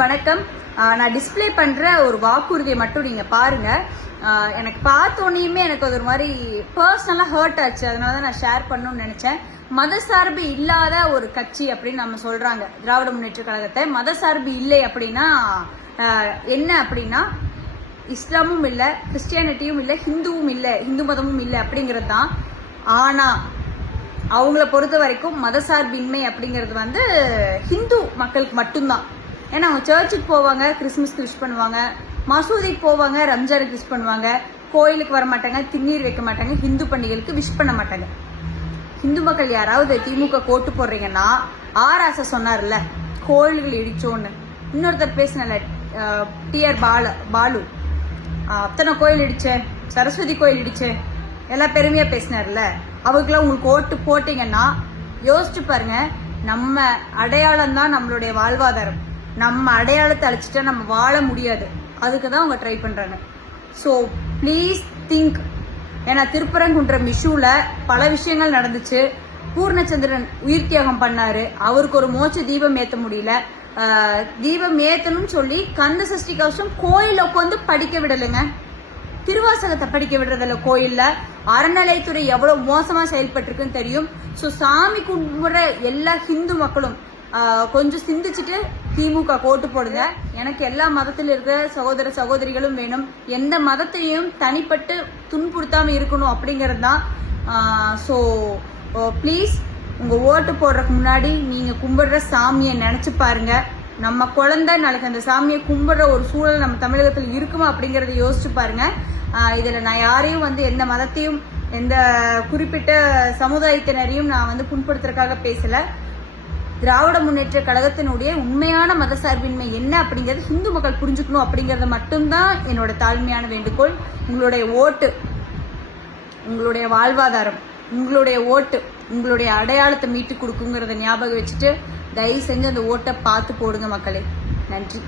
வணக்கம். நான் டிஸ்பிளே பண்ற ஒரு வாக்குறுதியை மட்டும் நீங்க பாருங்க. எனக்கு பார்த்தோன்னே எனக்கு ஒரு மாதிரி பர்சனலா ஹர்ட் ஆச்சு. அதனால நான் ஷேர் பண்ணணும்னு நினைச்சேன். மதசார்பு இல்லாத ஒரு கட்சி அப்படின்னு நம்ம சொல்றாங்க திராவிட முன்னேற்ற கழகத்தை. மதசார்பு இல்லை அப்படின்னா என்ன அப்படின்னா இஸ்லாமும் இல்லை, கிறிஸ்டியானிட்டியும் இல்லை, ஹிந்துவும் இல்லை, ஹிந்து மதமும் இல்லை அப்படிங்கிறது தான். ஆனா அவங்கள பொறுத்த வரைக்கும் மதசார்பின்மை அப்படிங்கிறது ஹிந்து மக்களுக்கு மட்டும்தான். ஏன்னா அவங்க சர்ச்சுக்கு போவாங்க, கிறிஸ்மஸ்க்கு விஷ் பண்ணுவாங்க, மசூதிக்கு போவாங்க, ரம்ஜானுக்கு விஷ் பண்ணுவாங்க, கோயிலுக்கு வர மாட்டாங்க, திண்ணீர் வைக்க மாட்டாங்க, ஹிந்து பண்டிகைகளுக்கு விஷ் பண்ண மாட்டாங்க. ஹிந்து மக்கள் யாராவது திமுக கோட்டு போடுறீங்கன்னா, ஆராச சொன்னார்ல கோயில்கள் இடிச்சோன்னு, இன்னொருத்தர் பேசினல டிஆர் பாலு அத்தனை கோயில் இடிச்ச, சரஸ்வதி கோயில் இடிச்ச, எல்லாம் பெருமையா பேசினார்ல, அவருக்குலாம் உங்களுக்கு ஓட்டு போட்டீங்கன்னா யோசிச்சு பாருங்க. நம்ம அடையாளம் தான் நம்மளுடைய வாழ்வாதாரம். நம்ம அடையாளத்தை அழிச்சிட்டா நம்ம வாழ முடியாது. அதுக்கு தான் அவங்க ட்ரை பண்றாங்க. So please think. ஏன்னா திருப்பரங்குன்றம் இஷ்யூல பல விஷயங்கள் நடந்துச்சு. பூர்ணச்சந்திரன் உயிர் தியாகம் பண்ணாரு, அவருக்கு ஒரு மோட்ச தீபம் ஏற்ற முடியல. தீபம் ஏற்றணும்னு சொல்லி கந்த சஷ்டி கவசம் கோயில உட்காந்து படிக்க விடலைங்க. திருவாசகத்தை படிக்க விடுறதில்ல கோயில்ல. அறநிலையத்துறை எவ்வளவு மோசமா செயல்பட்டு இருக்குன்னு தெரியும். ஸோ சாமி கும்பிடுற எல்லா ஹிந்து மக்களும் கொஞ்சம் சிந்திச்சுட்டு திமுக கோட்டு போடுங்க. எனக்கு எல்லா மதத்தில் இருக்கிற சகோதர சகோதரிகளும் வேணும். எந்த மதத்தையும் தனிப்பட்டு துன்புறுத்தாம இருக்கணும் அப்படிங்கிறது தான். ஸோ ப்ளீஸ் உங்க ஓட்டு போடுறதுக்கு முன்னாடி நீங்க கும்பிடுற சாமியை நினைச்சு பாருங்க. நம்ம குழந்தை நாளைக்கு அந்த சாமியை கும்பிடுற ஒரு சூழல் நம்ம தமிழகத்தில் இருக்குமா அப்படிங்கறத யோசிச்சு பாருங்க. இதுல நான் யாரையும் எந்த மதத்தையும் எந்த குறிப்பிட்ட சமுதாயத்தினரையும் நான் புண்படுத்துறதுக்காக பேசல. திராவிட முன்னேற்ற கழகத்தினுடைய உண்மையான மதசார்பின்மை என்ன அப்படிங்கறது ஹிந்து மக்கள் புரிஞ்சுக்கணும் அப்படிங்கறது மட்டும்தான் என்னோட தாழ்மையான வேண்டுகோள். உங்களுடைய ஓட்டு உங்களுடைய வாழ்வாதாரம், உங்களுடைய ஓட்டு உங்களுடைய அடையாளத்தை மீட்டு கொடுக்குங்கிறத ஞாபகம் வச்சுட்டு தயவு செஞ்சு அந்த ஓட்டை பார்த்து போடுங்க மக்களே. நன்றி.